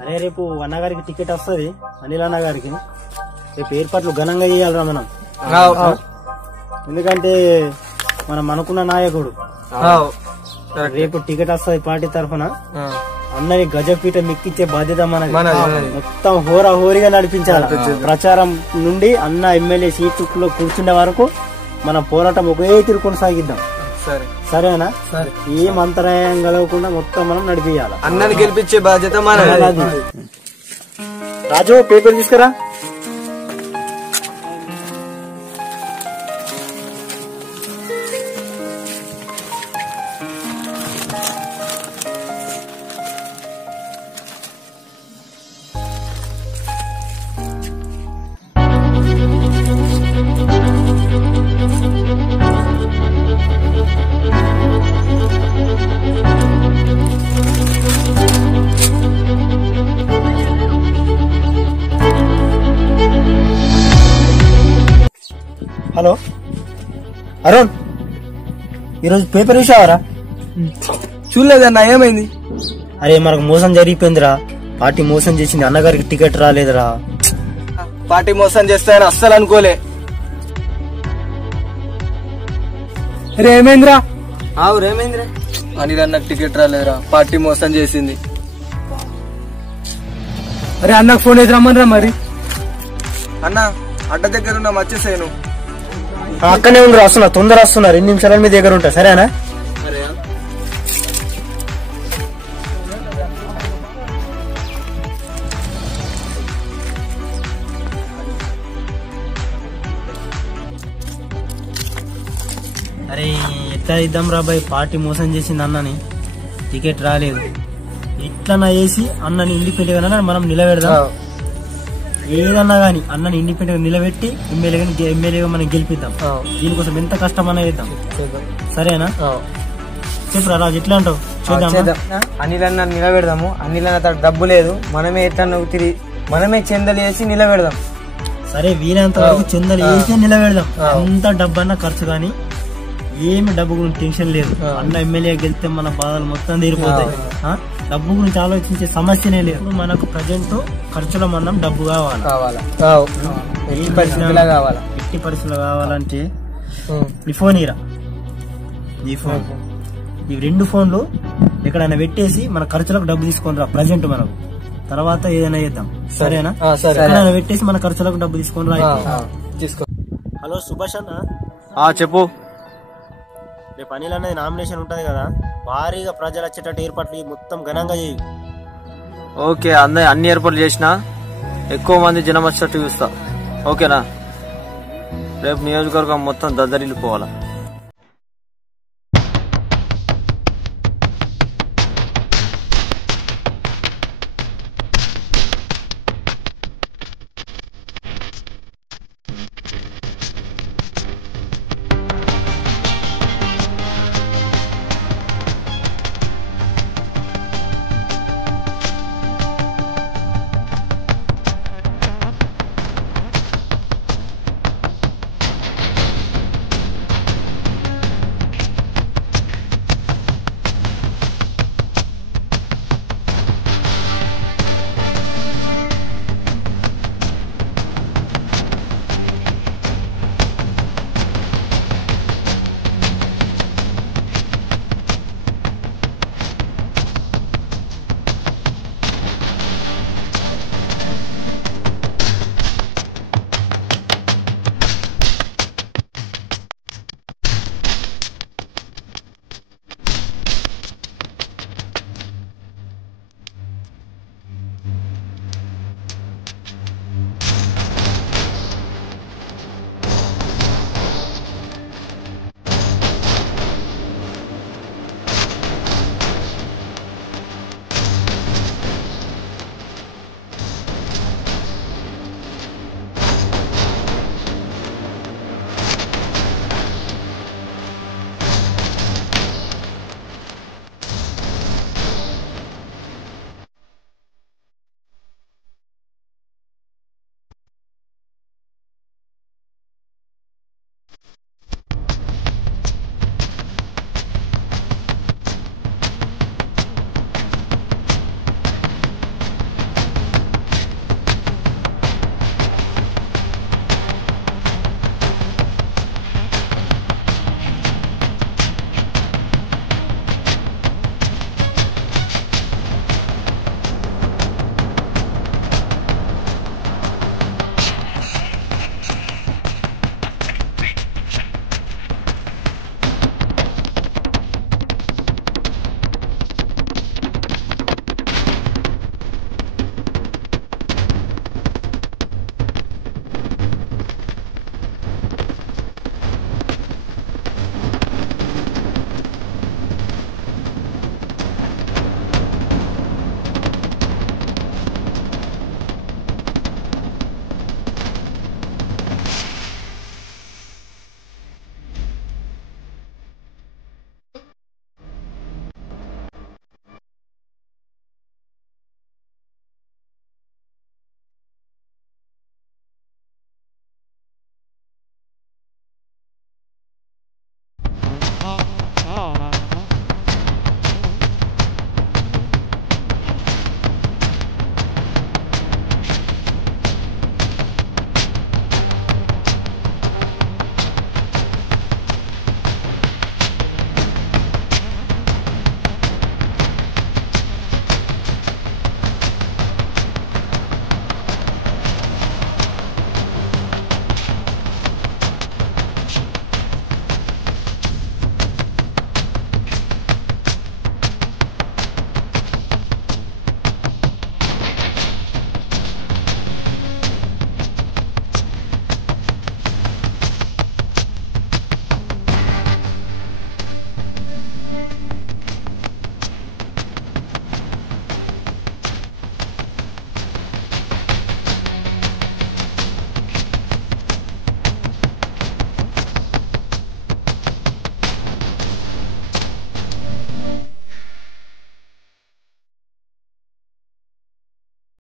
అరే రేపు అన్నగారికి టికెట్ వస్తుంది, అనిల్ అన్న గారికి. రేపు ఏర్పాట్లు ఘనంగా చేయాలరా మనం. ఎందుకంటే మనం అనుకున్న నాయకుడు రేపు టికెట్ వస్తుంది పార్టీ తరఫున. అన్నని గజపీఠ మెక్కించే బాధ్యత మనది. మొత్తం హోరా హోరీగా నడిపించాలి. ప్రచారం నుండి అన్న ఎమ్మెల్యే సీట్లో కూర్చునే వరకు మన పోరాటం ఒకే తీరు కొనసాగిద్దాం. సరేనా? ఏం అంతరాయం కలగకుండా మొత్తం మనం నడిపియాలి. అన్నని గెలిపించే బాధ్యత మనది. రాజు పేపర్ తీసుకురా. హలో అరుణ్, ఈరోజు పేపర్ చూసావారా? చూడలేదన్నా, ఏమైంది? అరే మనకు మోసం జరిగిపోయిందిరా. పార్టీ మోసం చేసింది, అన్నగారికి టికెట్ రాలేదురా. పార్టీ మోసం చేస్తాయని అస్సలు అనుకోలే. ఏమైందిరా? ఏమైందిరా? అనిల్ అన్నకు టికెట్ రాలేదురా, పార్టీ మోసం చేసింది. అరే అన్నకు ఫోన్ అయితే రమ్మనిరా. మరి అన్న అడ్డ దగ్గర ఉన్నా, వచ్చేసాను. అక్కనే ఉంది, వస్తున్నా, తొందర వస్తున్నా. 2 నిమిషాల మీ దగ్గర ఉంటా, సరేనా? అరే ఎట్లా ఇద్దాం రా బాయ్, పార్టీ మోసం చేసింది అన్నని, టికెట్ రాలేదు. ఎట్లన్నా వేసి అన్నని ఇండిపెండెంట్ గా మనం నిలబెడదాం. ఏదన్నా గానీ అన్నని ఇండిపెండెంట్ నిలబెట్టి ఎమ్మెల్యేగా మనం గెలిపిద్దాం. దీనికోసం ఎంత కష్టం అనేది ఇద్దాం, సరేనా? చెప్పురా రాజు, ఎట్లా అంటావు? అనిల్ అన్న నిలబెడదాము. అనిల్ అన్న డబ్బు లేదు, మనమే ఎట్లా తిరిగి మనమే చందలు వేసి నిలబెడదాం. సరే, వీలైనంత వరకు చందలు వేసి నిలబెడదాం. ఎంత డబ్బు అన్నా ఖర్చు కానీ ఏమి డబ్బు గురించి టెన్షన్ లేదు. అన్న ఎమ్మెల్యే గెలిస్తే మన బాధలు మొత్తం తీరిపోతాయి. డబ్బు గురించి ఆలోచించే సమస్యనే లేదు. మనకు ప్రజెంట్ ఖర్చుల మనం డబ్బు కావాలి. ఎట్టి పరిస్థితులు కావాలంటే ఈ ఫోన్ ఇరా. ఈ ఫోన్, ఈ 2 ఫోన్లు ఎక్కడైనా పెట్టేసి మన ఖర్చులకు డబ్బు తీసుకొని రా. ప్రజెంట్ మనకు తర్వాత ఏదైనా చేద్దాం, సరేనా? ఎక్కడైనా పెట్టేసి మన ఖర్చులకు డబ్బు తీసుకొని రా. హలో సుభాష్ అన్న. చెప్పు. రేపు అనిల్ అనేది నామినేషన్ ఉంటది కదా, భారీగా ప్రజలు వచ్చేటట్టు ఏర్పాట్లు మొత్తం ఘనంగా చేయి. ఓకే, అన్ని ఏర్పాట్లు చేసినా ఎక్కువ మంది జనం వచ్చేటట్టు చూస్తా. ఓకేనా? రేపు నియోజకవర్గం మొత్తం దద్దరిల్లిపోవాలా.